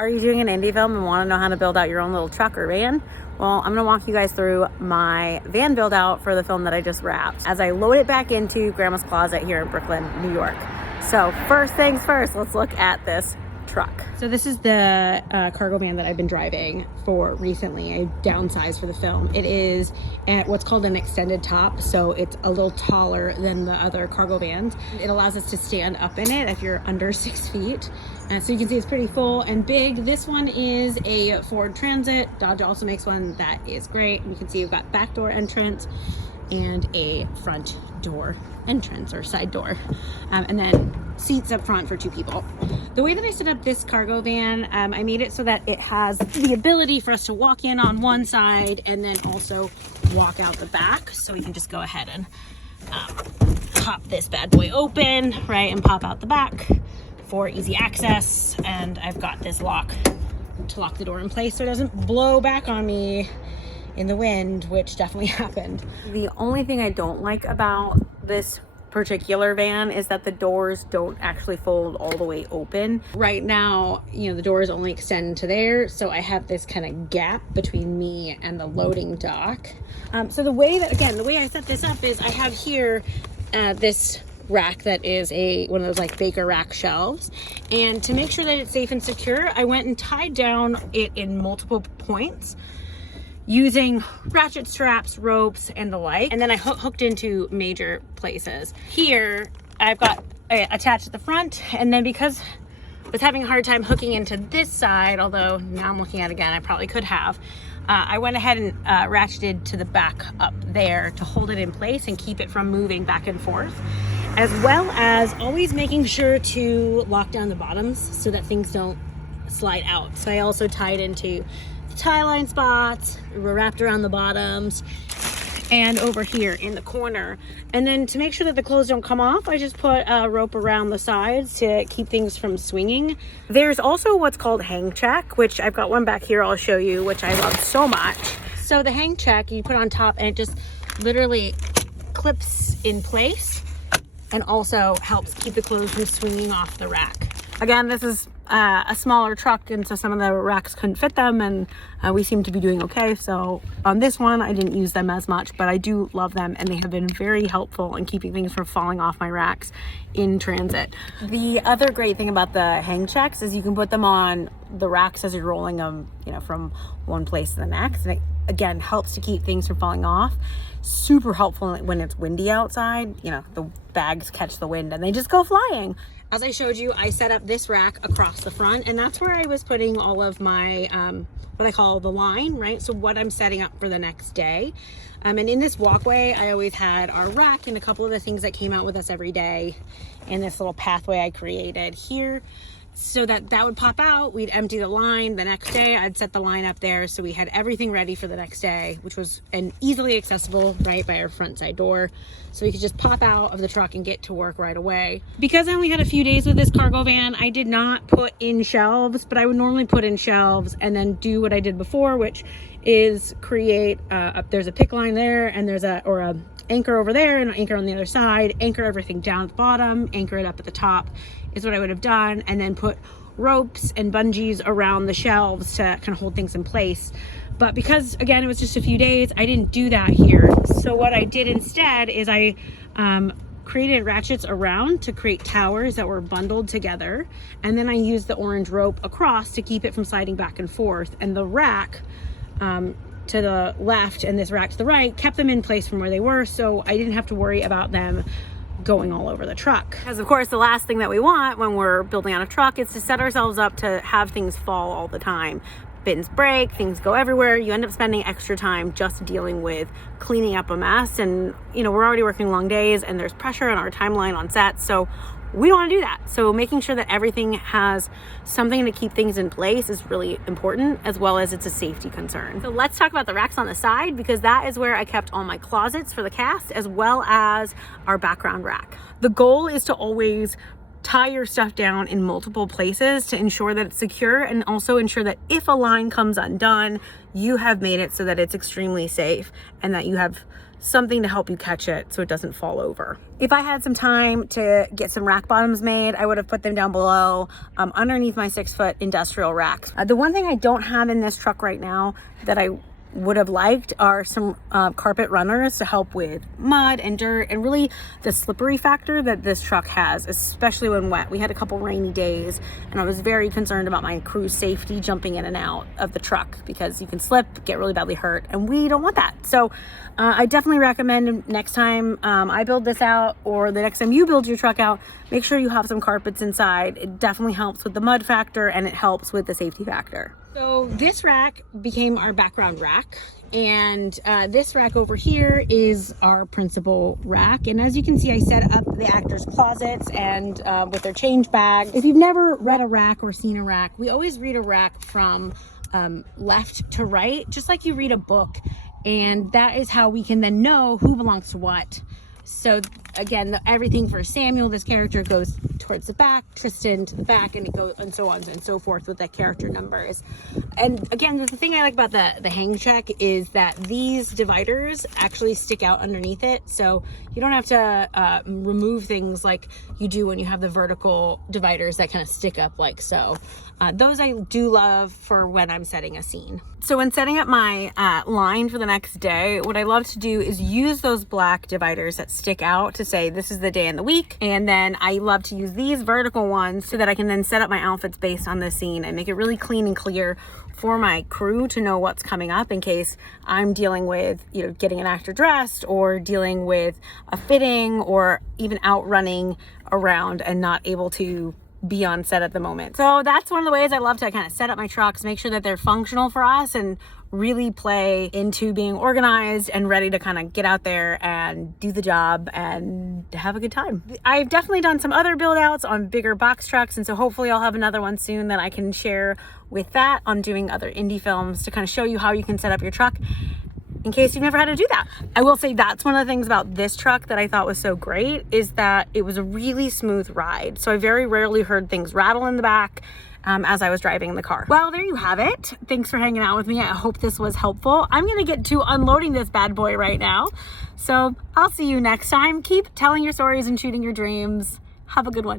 Are you doing an indie film and want to know how to build out your own little truck or van? Well, I'm going to walk you guys through my van build out for the film that I just wrapped as I load it back into Grandma's closet here in Brooklyn, New York. So first things first, let's look at this truck. So this is the cargo van that I've been driving for recently. I downsized for the film. It is at what's called an extended top, so it's a little taller than the other cargo vans. It allows us to stand up in it if you're under 6 feet. So you can see it's pretty full and big. This one is a Ford Transit. Dodge also makes one that is great. You can see we've got back door entrance and a front door entrance or side door, and then seats up front for 2 people. The way that I set up this cargo van, I made it so that it has the ability for us to walk in on one side and then also walk out the back. So we can just go ahead and pop this bad boy open, right, and pop out the back for easy access. And I've got this lock to lock the door in place so it doesn't blow back on me in the wind, which definitely happened. The only thing I don't like about this particular van is that the doors don't actually fold all the way open. Right now, you know, the doors only extend to there, so I have this kind of gap between me and the loading dock. So the way I set this up is I have here this rack that is one of those like baker rack shelves, and to make sure that it's safe and secure, I went and tied down it in multiple points using ratchet straps, ropes, and the like, and then I hooked into major places. Here I've got attached at the front, and then because I was having a hard time hooking into this side, although now I'm looking at it again, I probably could have, I went ahead and ratcheted to the back up there to hold it in place and keep it from moving back and forth, as well as always making sure to lock down the bottoms so that things don't slide out. So I also tied into the tie line spots, were wrapped around the bottoms, and over here in the corner. And then to make sure that the clothes don't come off, I just put a rope around the sides to keep things from swinging. There's also what's called hang check, which I've got one back here I'll show you, which I love so much. So the hang check you put on top and it just literally clips in place and also helps keep the clothes from swinging off the rack. Again, this is a smaller truck, and so some of the racks couldn't fit them, and we seem to be doing okay. So on this one, I didn't use them as much, but I do love them, and they have been very helpful in keeping things from falling off my racks in transit. The other great thing about the hang checks is you can put them on the racks as you're rolling them, you know, from one place to the next, and it again helps to keep things from falling off. Super helpful when it's windy outside. You know, the bags catch the wind and they just go flying. As I showed you, I set up this rack across the front, and that's where I was putting all of my, what I call the line, right? So what I'm setting up for the next day. And in this walkway, I always had our rack and a couple of the things that came out with us every day, and this little pathway I created here. So that would pop out, we'd empty the line. The next day, I'd set the line up there, so we had everything ready for the next day, which was easily accessible right by our front side door. So we could just pop out of the truck and get to work right away. Because I only had a few days with this cargo van, I did not put in shelves, but I would normally put in shelves and then do what I did before, which is create, there's a pick line there, and there's a anchor over there and an anchor on the other side, anchor everything down at the bottom, anchor it up at the top is what I would have done, and then put ropes and bungees around the shelves to kind of hold things in place. But because again it was just a few days, I didn't do that here. So what I did instead is I created ratchets around to create towers that were bundled together, and then I used the orange rope across to keep it from sliding back and forth, and the rack to the left and this rack to the right kept them in place from where they were, so I didn't have to worry about them going all over the truck. Because of course the last thing that we want when we're building on a truck is to set ourselves up to have things fall all the time. Bins break, things go everywhere, you end up spending extra time just dealing with cleaning up a mess, and you know, we're already working long days and there's pressure on our timeline on set, so we don't want to do that. So making sure that everything has something to keep things in place is really important, as well as it's a safety concern. So let's talk about the racks on the side, because that is where I kept all my closets for the cast, as well as our background rack. The goal is to always tie your stuff down in multiple places to ensure that it's secure, and also ensure that if a line comes undone, you have made it so that it's extremely safe and that you have something to help you catch it so it doesn't fall over. If I had some time to get some rack bottoms made, I would have put them down below underneath my 6-foot industrial racks. The one thing I don't have in this truck right now that I would have liked are some carpet runners to help with mud and dirt and really the slippery factor that this truck has, especially when wet. We had a couple rainy days and I was very concerned about my crew's safety jumping in and out of the truck because you can slip, get really badly hurt, and we don't want that. So I definitely recommend next time I build this out, or the next time you build your truck out, make sure you have some carpets inside. It definitely helps with the mud factor and it helps with the safety factor. So this rack became our background rack, and this rack over here is our principal rack. And as you can see, I set up the actors' closets and with their change bags. If you've never read a rack or seen a rack, we always read a rack from left to right, just like you read a book. And that is how we can then know who belongs to what. So again, everything for Samuel, this character, goes towards the back, Tristan to the back, and it goes and so on and so forth with the character numbers. And again, the thing I like about the hang check is that these dividers actually stick out underneath it, so you don't have to remove things like you do when you have the vertical dividers that kind of stick up like so. Those I do love for when I'm setting a scene. So when setting up my line for the next day, what I love to do is use those black dividers that stick out to say this is the day in the week. And then I love to use these vertical ones so that I can then set up my outfits based on the scene and make it really clean and clear for my crew to know what's coming up in case I'm dealing with, you know, getting an actor dressed or dealing with a fitting or even outrunning around and not able to be on set at the moment. So that's one of the ways I love to kind of set up my trucks, make sure that they're functional for us and really play into being organized and ready to kind of get out there and do the job and have a good time. I've definitely done some other build outs on bigger box trucks, and so hopefully I'll have another one soon that I can share with that on doing other indie films to kind of show you how you can set up your truck in case you've never had to do that. I will say that's one of the things about this truck that I thought was so great is that it was a really smooth ride. So I very rarely heard things rattle in the back as I was driving the car. Well, there you have it. Thanks for hanging out with me. I hope this was helpful. I'm gonna get to unloading this bad boy right now. So I'll see you next time. Keep telling your stories and shooting your dreams. Have a good one.